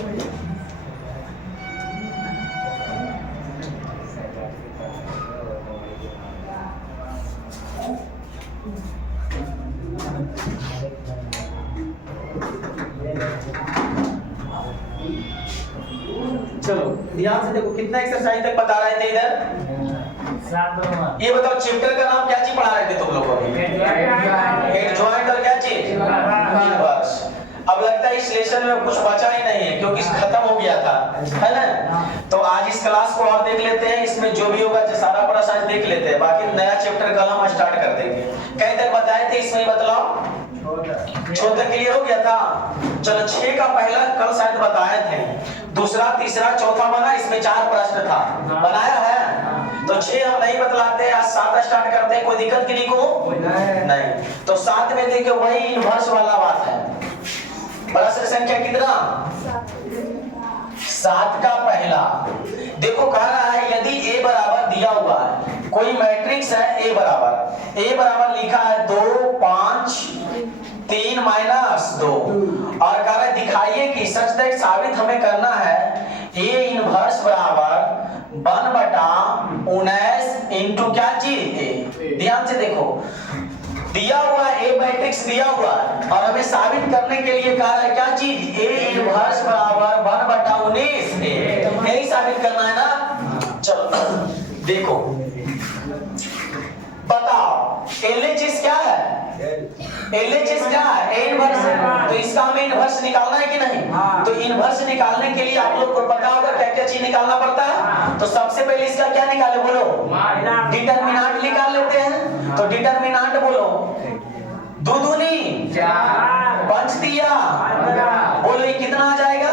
चलो ध्यान से देखो कितना एक्सरसाइज तक बता रहे थे इधर। ये बताओ चैप्टर का नाम क्या चीज पढ़ा रहे थे तुम लोगों को? हेड जॉइंट और क्या चीज? इनवर्स। अब लगता है इस लेसन में कुछ बचा ही नहीं है क्योंकि खत्म हो गया था, है ना? तो आज इस क्लास को और देख लेते हैं, इसमें जो भी होगा सारा प्रश्न आज देख लेते हैं, बाकी नया चैप्टर कल हम स्टार्ट कर देंगे। कहीं तक बताए थे इसमें बतलाओ? 6 तक क्लियर हो गया था। चलो 6 का पहला कल शायद बताए थे, दूसरा तीसरा चौथा बना, इसमें 4 प्रश्न था, बनाया है? तो 6 हम नहीं बतलाते, आज 7 स्टार्ट करते हैं। कोई दिक्कत किसी को? नहीं। तो 7 में देखिए वही इनवर्स वाला बात है। प्रश्न संख्या कितना? 7 का पहला देखो कह रहा है यदि a बराबर दिया हुआ है, कोई मैट्रिक्स है a बराबर लिखा है 2 5 3 -2 और कह रहा है दिखाइए कि सच दैट साबित हमें करना है a इनवर्स बराबर 1/19 इंटू क्या चीज a। ध्यान से देखो दिया हुआ है a मैट्रिक्स दिया हुआ है और हमें साबित करने के लिए कहा है क्या चीज a इनवर्स बराबर 1/19 यही साबित करना है ना। चलो देखो बताओ LHS क्या है? LHS क्या है? a इनवर्स है, तो इसका हमें इनवर्स निकालना है कि नहीं? तो इनवर्स निकालने के लिए आप लोग को पता होगा क्या क्या चीज निकालना पड़ता है। तो सबसे पहले इसका क्या निकाले बोलो? डिटरमिनेंट निकाल लेते हैं। तो डिटरमिनेंट बोलो 2 दूनी 4 5 दिया बोलो ये कितना आ जाएगा?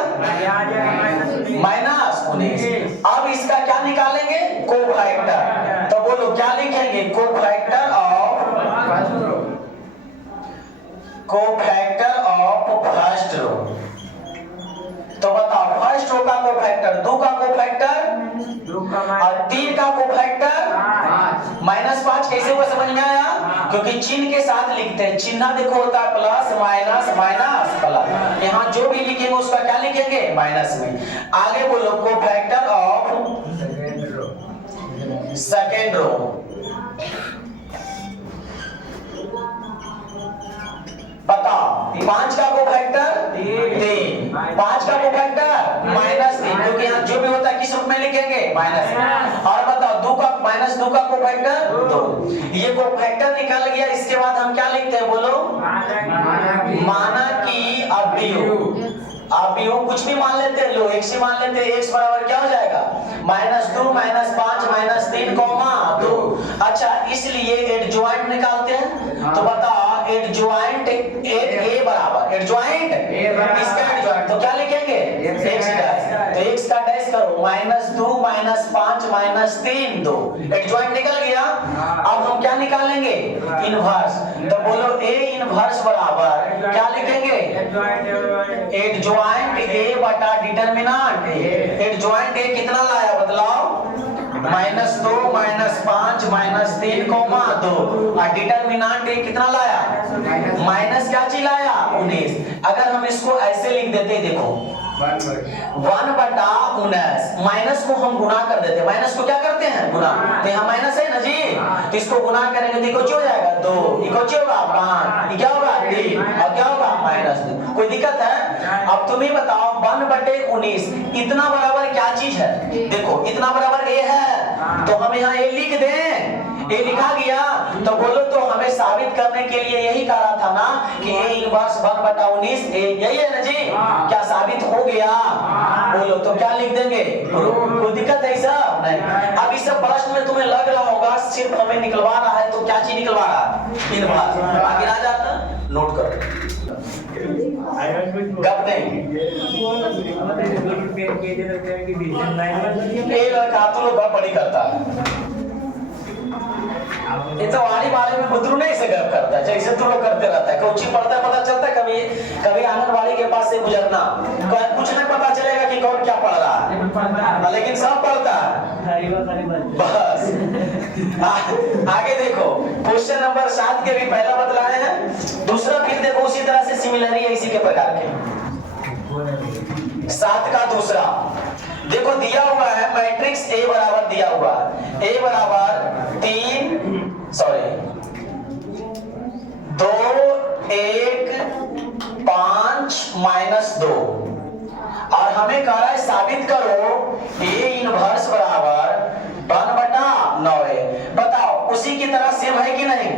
-19। अब इसका क्या निकालेंगे? कोफैक्टर। तो बोलो क्या लिखेंगे? Cofactor of first row. तो बताओ फर्स्ट रो का कोफैक्टर 2 का कोफैक्टर और 3 का कोफैक्टर -5 कैसे हुआ समझ में आया? क्योंकि चिन्ह के साथ लिखते हैं, चिन्ह देखो होता है प्लस माइनस माइनस प्लस, यहाँ जो भी लिखेंगे उसका क्या लिखेंगे? माइनस में। आगे बोलो कोफैक्टर ऑफ सेकेंड रो। बताओ 5 का कोफैक्टर 3 5 का कोफैक्टर -3 क्योंकि यहाँ जो भी होता है किस रूप में लिखेंगे? माइनस। और बताओ 2 का -2 का कोफैक्टर 2। ये कोफैक्टर निकल गया, इसके बाद हम क्या लिखते हैं बोलो? माना कि अवयव कुछ भी मान लेते हैं, लो x ही मान लेते हैं। x बराबर क्या हो जाएगा? -2 -5 -3 2। अच्छा इसलिए एडजॉइंट निकालते हैं। तो बताओ एडजॉइंट a बराबर एडजॉइंट इसका एडजॉइंट तो क्या लिखेंगे? x dash. तो x का डैश करो -2 -5 -3 2। एडजॉइंट निकल गया। अब हम क्या निकालेंगे? इनवर्स। तो बोलो a इनवर्स बराबर क्या लिखेंगे? एडजॉइंट a बटा डिटरमिनेंट a। एडजॉइंट a कितना लाया बतलाओ? -2 -5 -3 2 और डिटरमिनेंट a कितना लाया? माइनस क्या चीज लाया? 19। अगर हम इसको ऐसे लिख देते देखो 1/19 माइनस को हम गुना कर देते, माइनस को क्या करते हैं? गुना। तो यहाँ माइनस है ना जी, तो इसको गुना करेंगे तो इको हो जाएगा 2 इको होगा 5 ये क्या होगा 3 और क्या होगा -2। कोई दिक्कत है? अब तुम ही बताओ 1/19 इतना बराबर क्या चीज है? देखो इतना बराबर a है, तो हम यहाँ a लिख दें। a लिखा गया तो बोलो तो हमें साबित करने के लिए यही कहा था ना कि a इनवर्स 1/19 यही है ना जी? क्या साबित हो गया? बोलो तो क्या लिख देंगे? कोई दिक्कत है सब? नहीं। अब इस प्रश्न में तुम्हें लग रहा होगा सिर्फ हमें निकलवा रहा है, तो क्या चीज निकलवा रहा है? इनवर्स। बाकी आ जाता नोट करो गप नहीं। लड़का तो लोग गप बड़ी करता है, ये तो वाणी वाले में बुद्धरू नहीं से गप करता है, जैसे तो लोग करते रहता है। कोची पढ़ता है पता चलता है, कभी आंगनबाड़ी के पास से गुजरना कुछ नहीं पता चलेगा कि कौन क्या पढ़ रहा है, लेकिन सब पढ़ता है बस। आगे देखो क्वेश्चन नंबर 7 के भी पहला बतलाए हैं, दूसरा फिर देखो उसी तरह से सिमिलर है इसी के प्रकार के। 7 का दूसरा। देखो दिया हुआ है मैट्रिक्स A बराबर दिया हुआ है, A बराबर 3 2 1 5 -2 और हमें कह रहा है साबित करो A इनवर्स बराबर 1/9 है। बताओ उसी की तरह सेम है कि नहीं?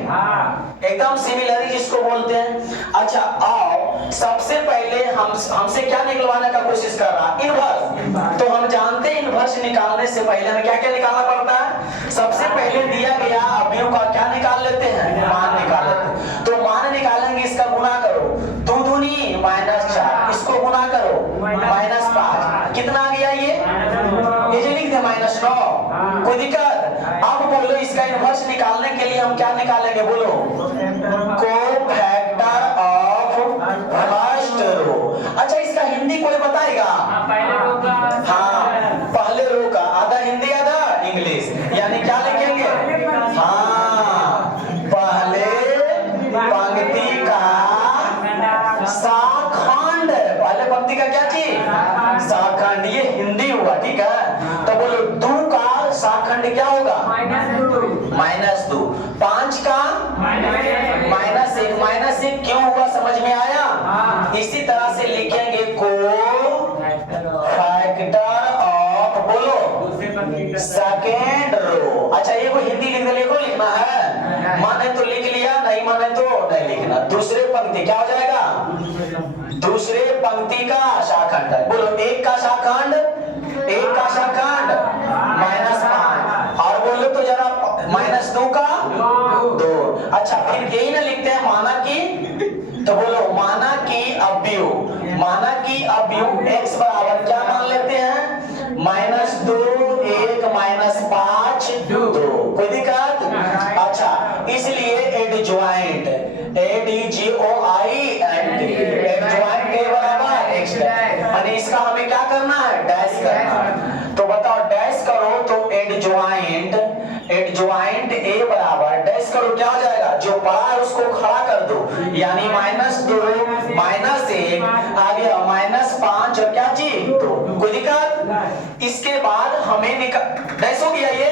एकदम सिमिलर जिसको बोलते हैं। अच्छा आओ सबसे पहले हमसे क्या निकलवाने का कोशिश कर रहा है? इनवर्स। तो हम जानते हैं इनवर्स निकालने से पहले हमें क्या क्या निकालना पड़ता है? सबसे पहले दिया गया अवयव का क्या निकाल लेते हैं? मान निकाल लेते हैं। तो मान निकालेंगे, इसका गुना करो 2 दूनी -4, इसको गुना करो -5, कितना आ गया ये जो लिख दे -9। कोई दिक्कत? अब बोलो इसका इनवर्स निकालने के लिए हम क्या निकालेंगे? बोलो कोफैक्टर ऑफ फर्स्ट रो। अच्छा इसका हिंदी कोई बताएगा? हाँ पहले रो का आधा हिंदी आधा इंग्लिश, यानी क्या लिखेंगे? हाँ पहले पंक्ति का शाखंड, पहले पंक्ति का क्या चीज? शाखंड, ये हिंदी हुआ। ठीक है तो बोलो 2 का शाखंड क्या होगा? -2। 5 का -1 क्यों हुआ? समझ में आया? इसी तरह से लिखेंगे को फैक्टर ऑफ, बोलो सेकेंड रो। अच्छा ये को हिंदी लिख दे, को लिखना है, माने तो लिख लिया, नहीं माने तो नहीं लिखना। दूसरे पंक्ति क्या हो जाएगा? दूसरे पंक्ति का शाखंड। बोलो 1 का शाखंड, 1 का शाखंड -5, और बोलो तो जरा -2 का 2। अच्छा फिर यही ना लिखते हैं माना की, तो बोलो माना की अवयव, माना की अवयव x बराबर क्या मान लेते हैं? -2 1 -5 2। कोई दिक्कत? अच्छा इसलिए एडजॉइंट, ADJOINT, एडजॉइंट A बराबर x यानी इसका हमें क्या करना है? डैश करना है। तो बताओ डैश करो तो एडजॉइंट A बराबर डैश करो क्या हो जाएगा? जो पड़ा है उसको खड़ा कर दो, यानी -2 -1 आ गया -5 और क्या चीज 2। कोई दिक्कत? इसके बाद हमें डैश हो गया ये।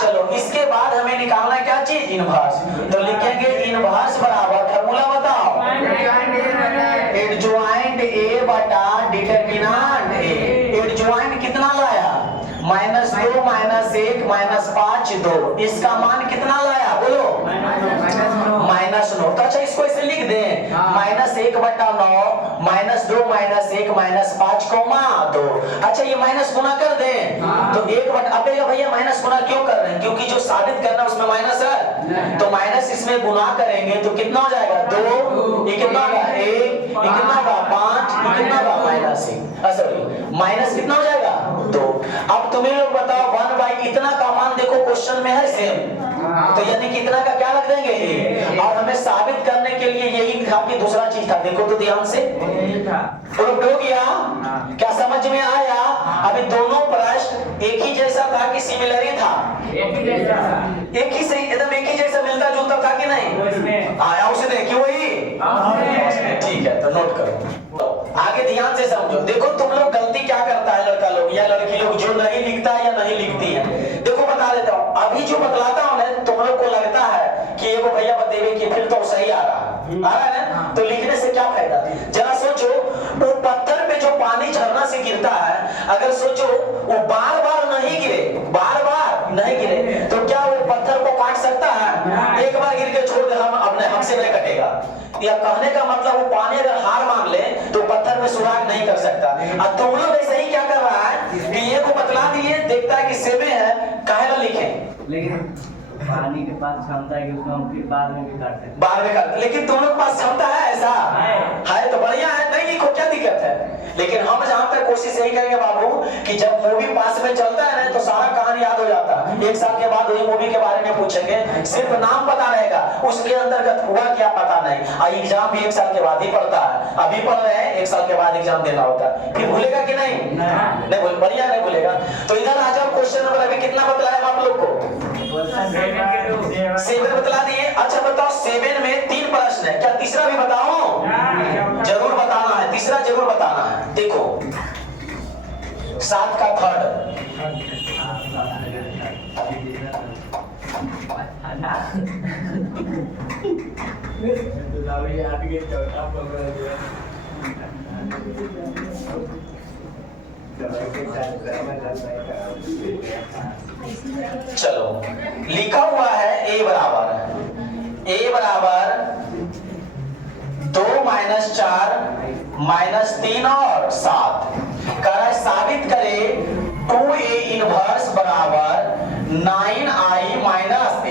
चलो इसके बाद हमें निकालना क्या चीज? इनवर्स। तो लिखेंगे इनवर्स बराबर, फॉर्मूला बताओ, एडजॉइंट A बटा डिटरमिनेंट A। एडजॉइंट कितना लाया? -2 -1 -5 2। इसका मान कितना लाया? बोलो -9। तो अच्छा इसको ऐसे लिख दें -1/9 -2 -1 -5 2। अच्छा ये माइनस गुना कर दें तो 1/, अब भैया माइनस गुना क्यों कर रहे हैं? क्योंकि जो साबित करना उसमें माइनस है, तो माइनस इसमें गुना करेंगे तो कितना हो जाएगा? 2, ये कितना होगा? 1, ये कितना होगा? 5, ये कितना होगा? -1। सॉरी माइनस कितना हो जाएगा? 2। अब तुम्हें लोग बताओ 1/, इतना का मान देखो क्वेश्चन में है सेम, तो यानी कि इतना का क्या रख देंगे? और हमें साबित करने के लिए यही था कि दूसरा चीज था। देखो तो ध्यान से, प्रूफ हो गया? क्या समझ में आया? अभी दोनों प्रश्न एक ही जैसा था कि सिमिलर ही था? एक ही सही, एकदम एक ही जैसा मिलता जुलता था कि नहीं? आया उसे देखिए वही। ठीक है तो नोट करो, आगे ध्यान से समझो। देखो तुम लोग गलती क्या करता है लड़का लोग या लड़की लोग, जो नहीं लिखता है या नहीं लिखती है। देखो बता देता हूँ, अभी जो बतलाता हूँ ना, तुम लोग को लगता है कि ये वो भैया बतेवे कि फिर तो सही आ रहा है ना, तो लिखने से क्या फायदा? जरा सोचो वो पत्थर पे जो पानी झरना से गिरता है, अगर सोचो वो बार बार नहीं गिरे, बार बार नहीं गिरे, तो क्या वो पत्थर को काट सकता है? एक बार गिर के छोड़ दे, हम अपने हमसे नहीं कटेगा। या कहने का मतलब वो पानी अगर हार मांग ले तो पत्थर में सुराग नहीं कर सकता। अब तुम लोग ऐसे ही क्या कर रहा है कि ये को बतला दिए, देखता है कि सेवे है, काहे ना लिखें? लेकिन पानी के पास क्षमता है कि उसको हम फिर बाद में भी काट सकते हैं। बाद में काट, लेकिन तुम लोग पास क्षमता है ऐसा? है तो बढ़िया है, नहीं लिखो क्या दिक्कत है? लेकिन हम जहां तक कोशिश यही करेंगे बाबू कि जब मूवी पास में चलता है ना तो सारा कहानी याद हो जाता है। 1 साल के बाद वही मूवी के बारे में पूछेंगे, सिर्फ नाम पता रहेगा, उसके अंतर्गत हुआ क्या पता नहीं। एग्जाम भी 1 साल के बाद ही पड़ता है, अभी पढ़ रहे हैं 1 साल के बाद एग्जाम देना होता है, फिर भूलेगा कि नहीं? नहीं भूल, बढ़िया नहीं भूलेगा। तो इधर आ जाओ, क्वेश्चन नंबर अभी कितना बतलाया आप लोग को? 7 बतला दिए। अच्छा बताओ 7 में 3 प्रश्न है, क्या तीसरा भी बताओ? जरूर बताना है, तीसरा जरूर बताना है। देखो 7 का थर्ड। चलो लिखा हुआ है a बराबर 2 माइनस 4 माइनस 3 और 7। कह रहा है साबित करे 2a इनवर्स बराबर 9i माइनस a।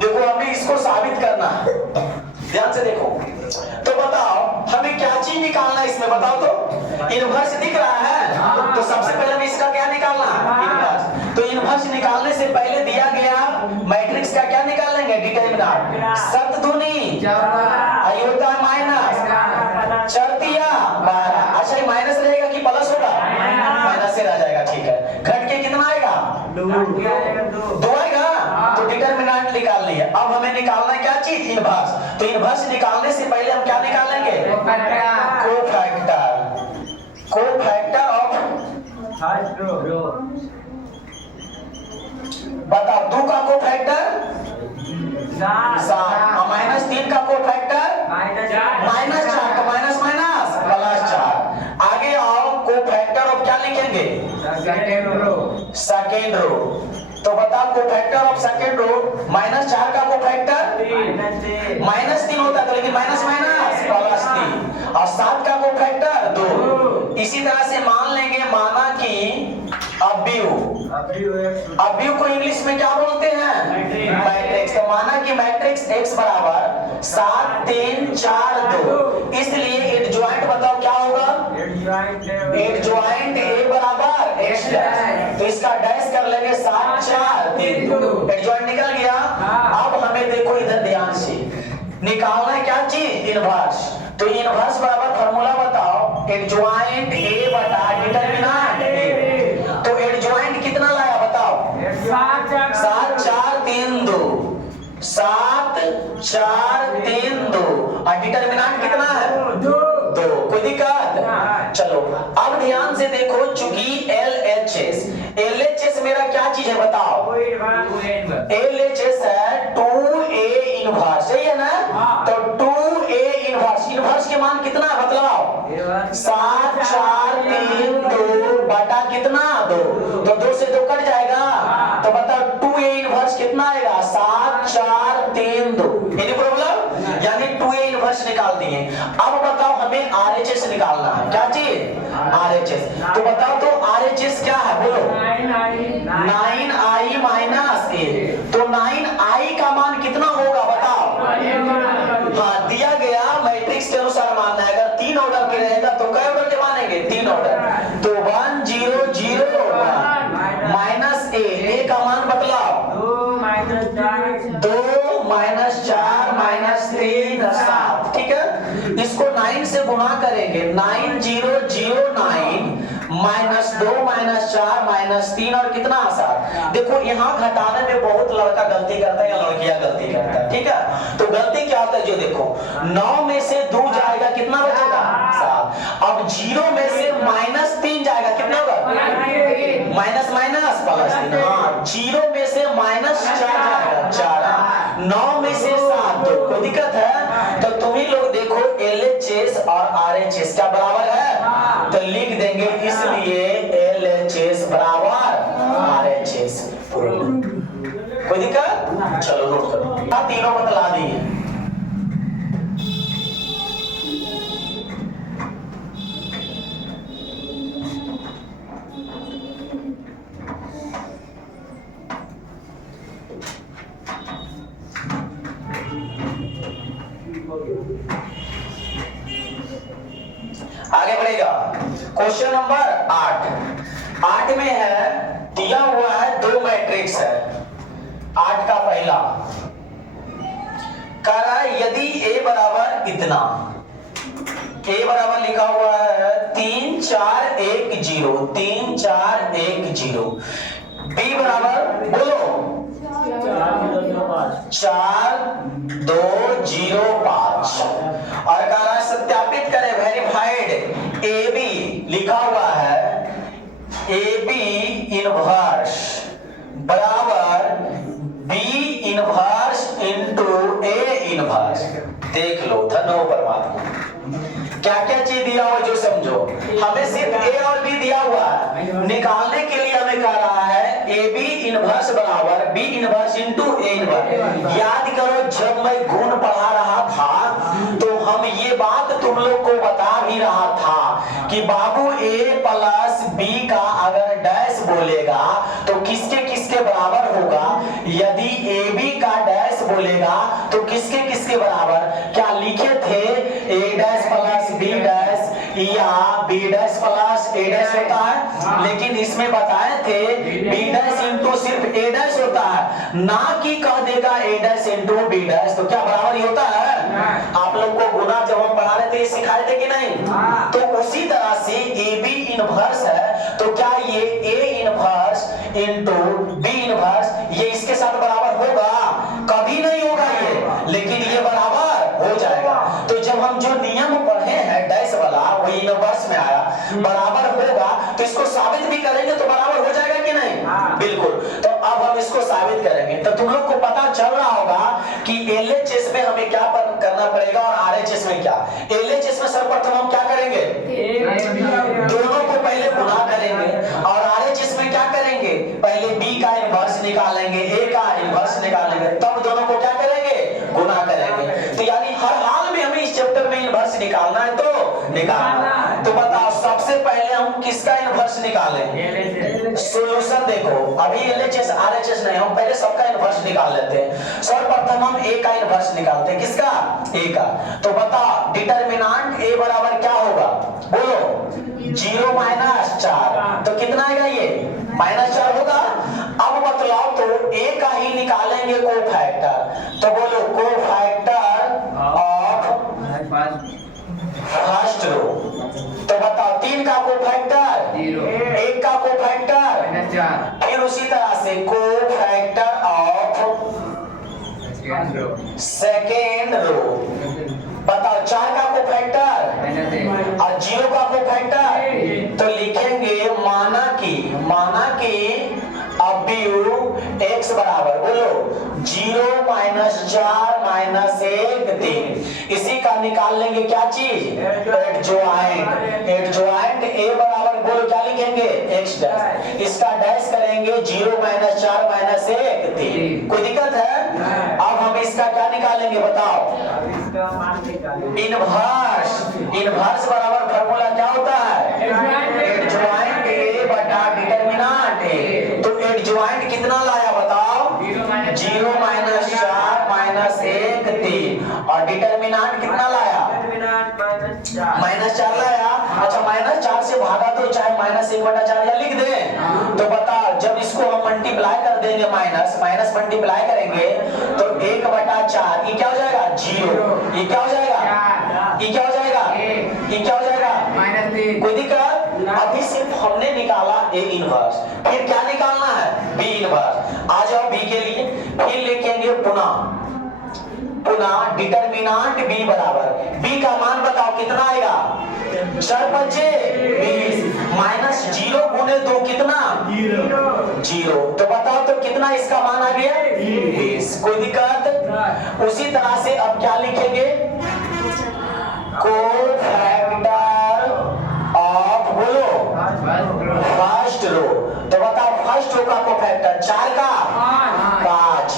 देखो हमें इसको साबित करना है, ध्यान से देखो। तो बताओ हमें क्या चीज निकालना है इसमें, बताओ तो। इनवर्स दिख रहा है, तो सबसे पहले हमें इसका क्या निकालना है, इनवर्स। तो इनवर्स निकालने से पहले दिया गया मैट्रिक्स का क्या निकाल लेंगे, डिटरमिनेंट। सप्तदुनी अयोता माइनस चरतिया 12। अच्छा ये माइनस रहेगा कि प्लस होगा, माइनस से रह जाएगा, ठीक है। घट के कितना आएगा, 2 आएगा। तो डिटरमिनेंट निकाल लिया। अब हमें निकालना है क्या चीज, इनवर्स। तो इनवर्स निकालने से पहले हम क्या निकालेंगे, कोफैक्टर ऑफ बताओ 2 का कोफैक्टर 7 माइनस 3 का कोफैक्टर माइनस 4 का माइनस माइनस प्लस 4। आगे आओ कोफैक्टर ऑफ क्या लिखेंगे, सेकेंड रो। तो बताओ cofactor of second row minus 4 का कोफैक्टर माइनस 3 होता है, लेकिन माइनस माइनस प्लस 3 और 7 का कोफैक्टर 2। इसी तरह से मान लेंगे, माना कि अव्यू को इंग्लिश में क्या बोलते हैं, मैट्रिक्स। तो माना कि मैट्रिक्स x बराबर 7 3 4 2, इसलिए एडजॉइंट बताओ क्या होगा, एडजॉइंट a बराबर x डैश। तो इसका डैश कर लेंगे 7 4 3 2, एडजॉइंट निकल गया। अब हमें देखो इधर ध्यान से निकालना है क्या चीज, इनवर्स। तो इनवर्स बराबर फार्मूला बताओ, एडजॉइंट a बटा डिटरमिनेंट a। तो एडजॉइंट कितना लाया बताओ, 7 4 3 2, 7 4 3 2 और डिटरमिनेंट कितना है 2। कोई दिक्कत, चलो अब ध्यान से देखो। चूंकि LHS मेरा क्या चीज है बताओ, LHS है 2a इनवर्स, सही है ना। तो 2a इनवर्स के मान कितना है बतलाओ, 7 4 3 2 बटा कितना 2। तो 2 से 2 कट जाएगा, तो बताओ 2a इनवर्स कितना आएगा, 7 4 3 2। एनी प्रॉब्लम, यानी 2a इनवर्स निकाल दिए। अब बताओ हमें RHS निकालना है, क्या चीज, RHS। तो बताओ तो RHS क्या है बोलो, 9i माइनस a। तो 9i का मान कितना होगा बताओ, हाँ दिया गया मैट्रिक्स के अनुसार मानना है। अगर 3 ऑर्डर के रहेगा तो कई ऑर्डर के मानेंगे, 3 ऑर्डर। तो 1 0 0 1 माइनस a का मान बतलाओ, 2 माइनस 4 माइनस 3 7, ठीक है। इसको 9 से गुणा करेंगे, 9 0 0 9 माइनस 2 माइनस 4 माइनस 3 और कितना 7। देखो यहाँ घटाने में बहुत लड़का गलती करता है या लड़कियां गलती करता है, ठीक है। तो गलती क्या होता है, जो देखो 9 में से 2 जाएगा कितना बचेगा 7। अब 0 में से माइनस 3 जाएगा कितना होगा, माइनस माइनस प्लस 3। हाँ 0 में से माइनस 4 जाएगा 4, 9 में से 7 2। कोई दिक्कत है, तो तुम ही लोग देखो LHS और RHS क्या बराबर है, तो लिख देंगे, इसलिए LHS बराबर RHS। कोई दिक्कत, चलो नोट करो, तीनों बतला दिए। आगे बढ़ेगा, क्वेश्चन नंबर 8 में है, दिया हुआ है 2 मैट्रिक्स है। 8 का पहला कह रहा है यदि a बराबर इतना, a बराबर लिखा हुआ है 3 4 1 0, 3 4 1 0। b बराबर बोलो 4 2 0 5 और कह रहा है सत्यापित करें, वेरीफाइड AB लिखा हुआ है ए बी इनवर्स बराबर B inverse into A inverse. देख लो, धन्य हो परमात्मा। क्या क्या चीज दिया हुआ जो समझो। हमें सिर्फ ए और बी दिया हुआ है, निकालने के लिए हमें कह रहा है ए बी इनवर्स बराबर B inverse into A inverse. याद करो, जब मैं गुण पढ़ा रहा था तो हम ये बात तुम लोग को बता भी रहा था कि बाबू ए प्लस बी का अगर डैश बोलेगा तो किसके किसके बराबर होगा। यदि ए बी का डैश बोलेगा तो किसके किसके बराबर। क्या लिखे थे, ए डैश प्लस बी डैश या बी डैश प्लस ए डैश होता है, लेकिन इसमें बताए थे बी डैश इंटू सिर्फ ए डैश होता है, ना कि कह देगा ए डैश इंटू बी डैश। तो क्या बराबर ही होता है। आप लोग को गुना जब हम पढ़ा रहे थे सिखाए थे कि नहीं। तो उसी तरह से ए बी इनवर्स है, तो क्या ये A inverse into B inverse ये इसके साथ बराबर होगा? कभी नहीं होगा ये, लेकिन ये बराबर हो जाएगा। तो जब हम जो नियम पढ़े हैं डैश वाला वही इनवर्स में आया, बराबर होगा, तो इसको साबित भी करेंगे तो बराबर हो जाएगा कि नहीं। बिल्कुल। तो अब हम इसको साबित करेंगे। तो तुम लोग को पता चल रहा होगा कि एलएचएस में हमें क्या करना पड़ेगा और आरएचएस में क्या। एलएचएस में सर्वप्रथम हम क्या करेंगे, दोनों को पहले गुणा करेंगे, और आरएचएस में क्या करेंगे, पहले बी का इनवर्स निकालेंगे, ए का इनवर्स निकालेंगे, तब दोनों को क्या करेंगे, गुणा करेंगे। तो यानी हर हाल में हमें इस चैप्टर में इनवर्स निकालना है तो निकालना। तो बताओ सबसे पहले हम किसका इनवर्स निकालें। सॉल्यूशन देखो, अभी एलएचएस आरएचएस नहीं, हम पहले सबका इनवर्स निकाल लेते हैं। सर्वप्रथम हम ए का इनवर्स निकालते हैं। किसका, ए का। तो बताओ डिटरमिनेंट ए बराबर क्या होगा, बोलो 0 माइनस 4। तो कितना आएगा ये, -4 होगा। अब बतलाओ तो ए का ही निकालेंगे कोफैक्टर। तो बोलो कोफैक्टर ऑफ फर्स्ट रो। तो बताओ 3 का कोफैक्टर 0, 1 का कोफैक्टर, फिर उसी तरह से कोफैक्टर ऑफ सेकेंड रो। बताओ 4 का कोफैक्टर और 0 का कोफैक्टर। तो लिखेंगे माना कि अवयव x बराबर बोलो 0 माइनस 4 माइनस 1 3। इसी का निकाल लेंगे क्या चीज, एडजॉइंट ए बराबर बोलो क्या लिखेंगे, x डैश। इसका डैश करेंगे 0 माइनस 4 माइनस 1 3। कोई दिक्कत है। अब हम इसका क्या निकालेंगे बताओ, इनवर्स बराबर फार्मूला क्या होता है, एडजॉइंट ए बटा डिटरमिनेंट ए। तो एडजॉइंट कितना लाया बताओ, 0 माइनस 4 माइनस 1 3, और डिटरमिनेंट कितना लाया, -4 लाया। अच्छा -4 से भागा दो, चाहे -1/4 या लिख दे। तो बताओ जब इसको हम मल्टीप्लाई कर देंगे, माइनस मल्टीप्लाई करेंगे तो 1/4 ये क्या हो जाएगा 0, ये क्या हो जाएगा, ये क्या हो जाएगा, ये क्या हो जाएगा -3। कोई दिक्कत। अभी सिर्फ हमने निकाला ए इनवर्स, फिर क्या निकालना है, बी इनवर्स। आ जाओ बी के लिए, फिर लिखेंगे पुनः डिटरमिनेंट बी बराबर, बी का मान बताओ कितना आएगा, 4 5 20 माइनस 0 गुने 2 कितना 0। तो बताओ तो कितना इसका मान आ गया 20। कोई दिक्कत। उसी तरह से अब क्या लिखेंगे, कोफैक्टर ऑफ बोलो फर्स्ट रो। तो बताओ फर्स्ट रो का कोफैक्टर 4 का 5,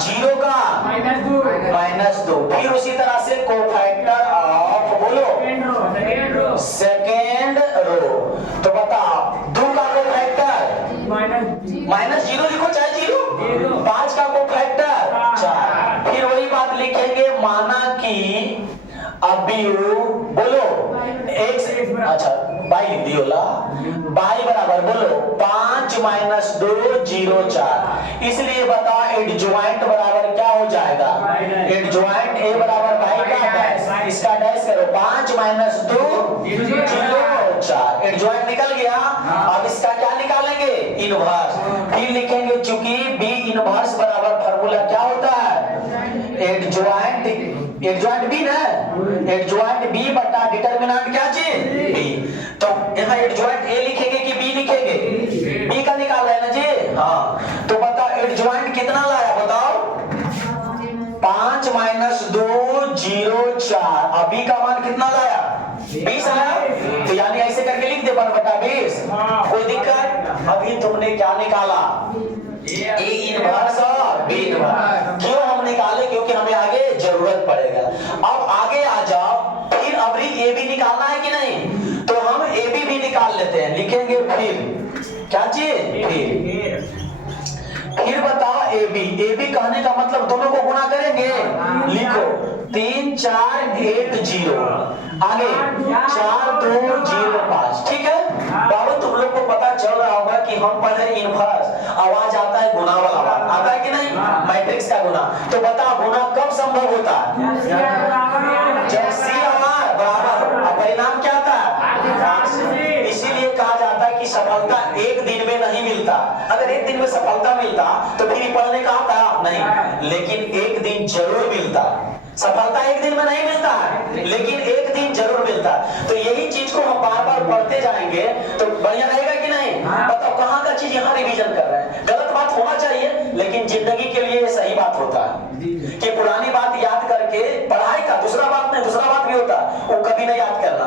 0 का -2। फिर उसी तरह से कोफैक्टर ऑफ बोलो सेकेंड रो। तो बताओ 2 का कोफैक्टर -0 लिखो चाहे 0, 5 का कोफैक्टर 4। फिर वही बात लिखेंगे माना कि अवयव बोलो x, अच्छा बाई लिख दियो ला, बाई बराबर बोलो 5 - 2 0 4। इसलिए बताओ एडजॉइंट बराबर क्या हो जाएगा, एडजॉइंट ए बराबर बाई का डैश, इसका डैश करो 5 - 2 0 4। एडजॉइंट निकल गया। अब इसका क्या निकालेंगे, इनवर्स। फिर लिखेंगे चूंकि बी इनवर्स बराबर फार्मूला क्या होता है, एडजॉइंट बी ना, एडजॉइंट बी बटा डिटरमिनेंट क्या चीज बी। तो यहाँ एडजॉइंट ए लिखेंगे कि बी लिखेंगे, बी का मान कितना लाया 20 आया, तो यानी ऐसे करके लिख दे 1/20। कोई दिक्कत? अभी तुमने क्या निकाला ए इनवर्स और बी इनवर्स। क्यों हम निकाले? क्योंकि हमें आगे जरूरत पड़ेगा। अब आगे आ जाओ, फिर अभी ए बी निकालना है कि नहीं, तो हम ए बी भी निकाल लेते हैं। लिखेंगे फिर क्या चीज, फिर बताओ ए बी कहने का मतलब दोनों को गुना करेंगे। लिखो 3 4 1 0, आगे 4 2 0 5। ठीक है बाबू, तुम लोग को पता चल रहा होगा कि हम पढ़े इनवर्स, आवाज आता है गुना वाला आवाज आता है कि नहीं, मैट्रिक्स का गुना। तो बताओ गुना कब संभव होता है? जब सी आर बराबर हो। अब परिणाम क्या आता है? इसीलिए कहा जाता है कि सफलता एक दिन में नहीं मिलता। अगर एक दिन में सफलता मिलता तो फिर पढ़ने का आता नहीं, लेकिन एक दिन जरूर मिलता। सफलता एक दिन में नहीं मिलता है, लेकिन एक दिन जरूर मिलता है। तो यही चीज को हम बार बार पढ़ते जाएंगे तो बढ़िया रहेगा कि नहीं? बताओ कहाँ का चीज यहाँ रिवीजन कर रहे हैं। गलत बात होना चाहिए, लेकिन जिंदगी के लिए सही बात होता है कि पुरानी बात याद करके पढ़ाई का दूसरा बात नहीं, दूसरा बात भी होता है, वो कभी नहीं याद करना।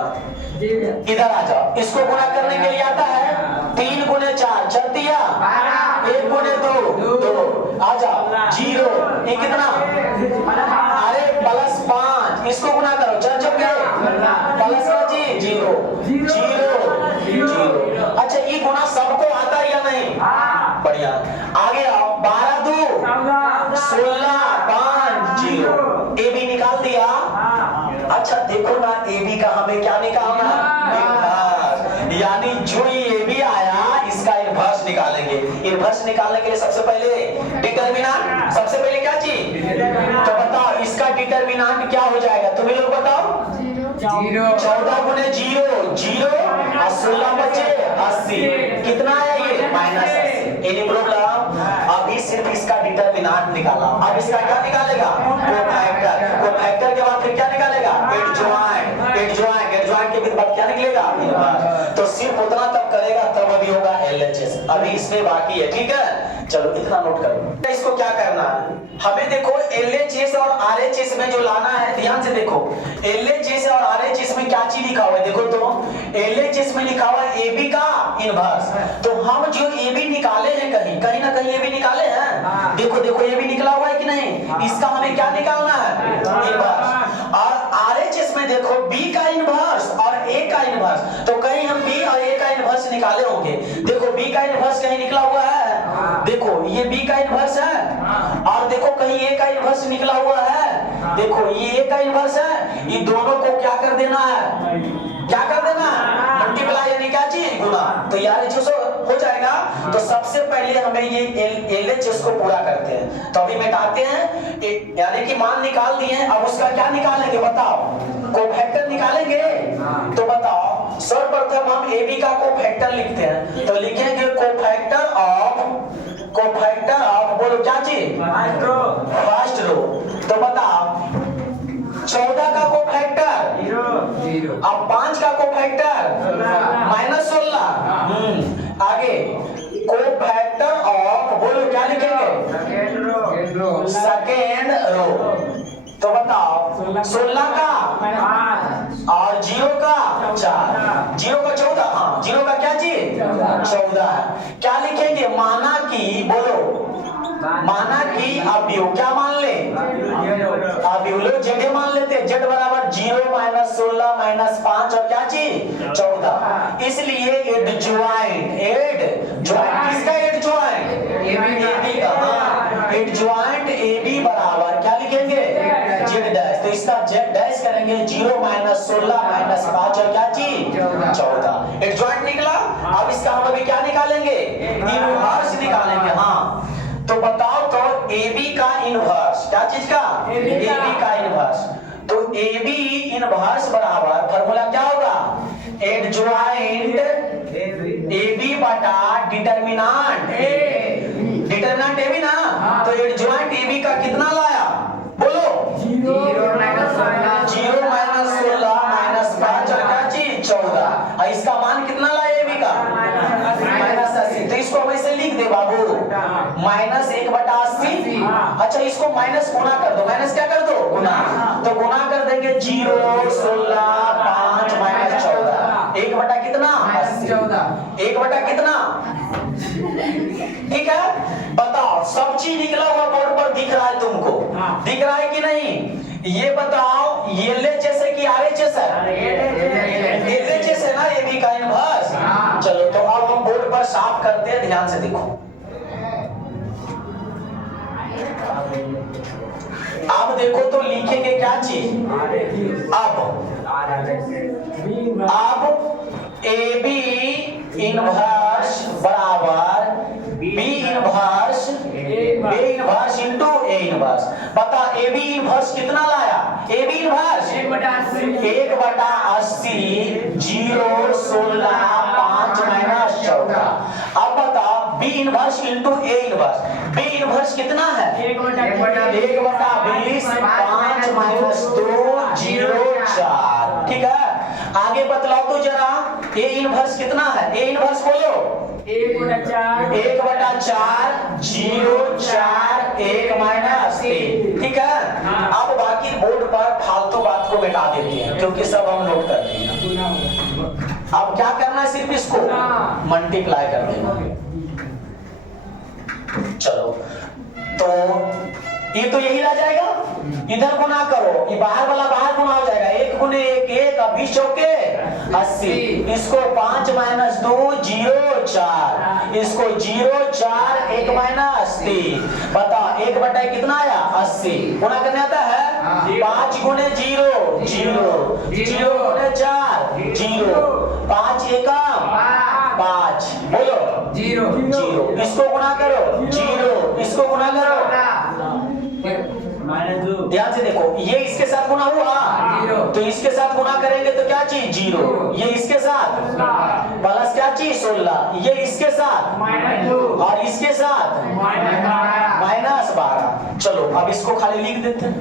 इधर आ जाओ, इसको गुना करने के लिए आता है 3 गुने 4 4 दिया, 1 गुने 2 2, आ जाओ 0, ये कितना? अरे +5, इसको गुना करो 4 4 प्लस का जी 0 0 0। अच्छा ये गुना सबको आता है या नहीं? बढ़िया। आगे आओ 12 2 16 5 0, ए बी निकाल दिया। अच्छा देखो ना ए बी का हमें क्या निकालना है, यानी जो ए बी आया इसका इनवर्स निकालेंगे। इनवर्स निकालने के लिए सबसे पहले डिटरमिनेंट, सबसे पहले क्या चीज, तो बताओ इसका डिटरमिनेंट क्या हो जाएगा, तुम्हें लोग बताओ। 14 गुने 0 0 और 16 बचे 80, कितना है ये -80। Any problem? अभी सिर्फ इसका डिटरमिनेंट निकाला, अब इसका क्या निकालेगा? कोफैक्टर। कोफैक्टर के बाद फिर क्या निकालेगा? एडजॉइंट। एडजॉइंट के बाद क्या निकलेगा? तो सिर्फ उतना तब करेगा, तब अभी होगा LHS। अभी इसमें बाकी है, ठीक है? चलो इतना नोट करो। इसको क्या करना है, हमें देखो LHS और RHS में जो लाना है, ध्यान से देखो LHS और RHS में क्या चीज लिखा हुआ है। देखो तो LHS में लिखा हुआ है AB का इनवर्स, तो हम जो AB निकाले हैं कहीं ना कहीं AB निकाले हैं। देखो देखो AB निकला हुआ है कि नहीं, इसका हमें क्या निकालना है? इनवर्स। और RHS में देखो B का इनवर्स और A का इनवर्स, तो कहीं हम B और A का इनवर्स निकाले होंगे। देखो B का इनवर्स कहीं निकला हुआ है, देखो ये B का इनवर्स है, और देखो कहीं A का इनवर्स निकला हुआ है, देखो ये A का इनवर्स है। ये दोनों को क्या कर देना है, क्या कर देना है? मल्टीप्लाई, यानी क्या चीज? गुना। तो RHS हो जाएगा। तो सबसे पहले हमें ये LHS को पूरा करते हैं, तो अभी मिटाते हैं, यानी कि मान निकाल दिए हैं। अब उसका क्या निकालेंगे बताओ? कोफैक्टर निकालेंगे। तो बताओ सर्वप्रथम हम AB का कोफैक्टर लिखते हैं, तो लिखेंगे कोफैक्टर ऑफ बोलो क्या चीज? First row. तो बताओ 14 का कोफैक्टर 0, अब 5 का कोफैक्टर -16। आगे कोफैक्टर ऑफ बोलो क्या लिखेंगे? Second row. तो बताओ 16 का और 0 का 4, 0 का 14, हाँ 0 का क्या चीज? 14 है। क्या लिखेंगे? माना कि बोलो, माना कि अवयव क्या मान ले? अवयव लो जेड मान लेते, जेड बराबर 0 -16 -5 और क्या चीज? 14। इसलिए एडजॉइंट किसका? एडजॉइंट AB का। एडजॉइंट AB बराबर क्या लिखेंगे? Z dash. तो इसका जेड डैश करेंगे 0 -16 -5 और क्या चीज? 14। एडजॉइंट निकला। अब इसका हम अभी क्या निकालेंगे? इनवर्स निकालेंगे। हाँ तो बताओ तो AB का इनवर्स, क्या चीज का? AB का इनवर्स। तो AB इनवर्स बराबर फॉर्मूला क्या होगा? एडजॉइंट AB बटा डिटरमिनेंट डिटरमिनेंट AB ना, तो एडजॉइंट AB का कितना लाया बोलो? 0 -16 -5 और क्या चीज? 14। और इसका मान कितना लाया AB का? -80। तो इसको इसको हम ऐसे लिख दे बाबू, -1/80। अच्छा इसको माइनस गुना कर दो, माइनस क्या कर दो, गुना। तो गुना कर देंगे 0, 16, 5 माइनस 14, 1 बटा कितना, 80। 1 बटा कितना, ठीक है। बताओ सब चीज निकला हुआ बोर्ड पर दिख रहा है तुमको, दिख रहा है कि नहीं? ये बताओ LHS है कि RHS है? LHS है ना, ये भी का इनवर्स। चलो तो अब हम बोर्ड पर साफ करते हैं, ध्यान से देखो। अब देखो तो लिखेंगे क्या चीज, अब AB इनवर्स बराबर B inverse into A inverse. बता AB इनवर्स कितना लाया? AB inverse 1/80, 0, 16, 5 minus 14। अब बता B inverse into A inverse. B inverse कितना है? 1/20, 5 माइनस 2, 0, 4। ठीक है, आगे बतलाओ तो जरा A इनवर्स कितना है? A इनवर्स बोलो, 1/4, 0, 4, 1 माइनस 3। ठीक है, अब बाकी बोर्ड पर फालतू बात को मिटा देते हैं क्योंकि सब हम नोट करते हैं। अब क्या करना है, सिर्फ इसको मल्टीप्लाई कर देना। चलो तो ये तो यही रह जाएगा, इधर गुना करो, ये बाहर वाला बाहर गुना हो जाएगा, 1 गुने 1 1, 20 चौके 80। इसको 5 माइनस 2, 0, 4, इसको 0, 4, 1 माइनस 3। बता 1 बटा कितना आया, 80। गुना करने आता है, 5 गुने 0, 0, 0 गुने 4, 0, 5 एकम 5, बोलो 0, 0। इसको गुना करो 0, इसको गुना करो, ध्यान से देखो, ये इसके साथ गुना हुआ, तो इसके साथ गुना करेंगे तो क्या चीज, 0। ये इसके साथ प्लस क्या चीज, 16। ये इसके साथ और इसके साथ -12। चलो अब इसको खाली लिख देते हैं।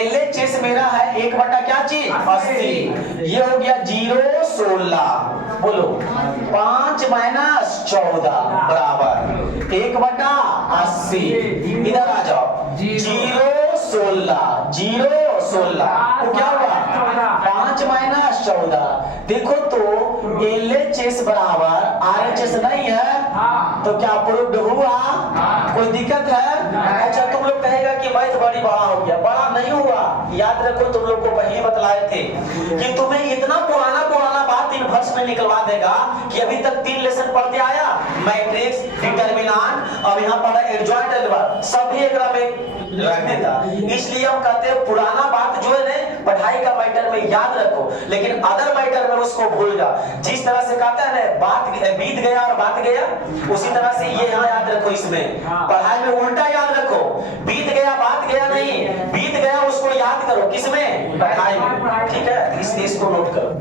LHS मेरा है 1 बटा क्या चीज, 80। ये हो गया 0, 16, बोलो 5 माइनस 14 बराबर 1 बटा 80। इधर आ जाओ, 0, 16, 0, 16, तो क्या हुआ, 5 माइनस 14। देखो तो LHS बराबर RHS नहीं है, तो क्या प्रूव्ड हुआ? कोई दिक्कत है? अच्छा तुम लोग कहेगा कि मैथ बड़ी बड़ा हो गया, बड़ा नहीं हुआ। याद रखो, तुम लोग को पहले बतलाए थे कि तुम्हें इतना पुराना बात इनवर्स में निकलवा देगा कि अभी तक 3 लेसन पढ़ते आया, मैट्रिक्स, डिटरमिनेंट, और यहाँ पढ़ा एडजॉइंट एल्जेब्रा, सभी एकरा में रख देता। इसलिए हम कहते हैं पुराना बात जो है ना पढ़ाई का मैटर में याद रखो, लेकिन अदर मैटर में उसको भूल जा। जिस तरह से कहता है ना, बात बीत गया और बात गया, उसी तरह से ये यहाँ याद रखो। इसमें पढ़ाई में उल्टा याद रखो, बीत गया बात गया नहीं, बीत गया उसको याद करो, किसमें, पढ़ाई में। ठीक है, इसलिए इसको नोट करो।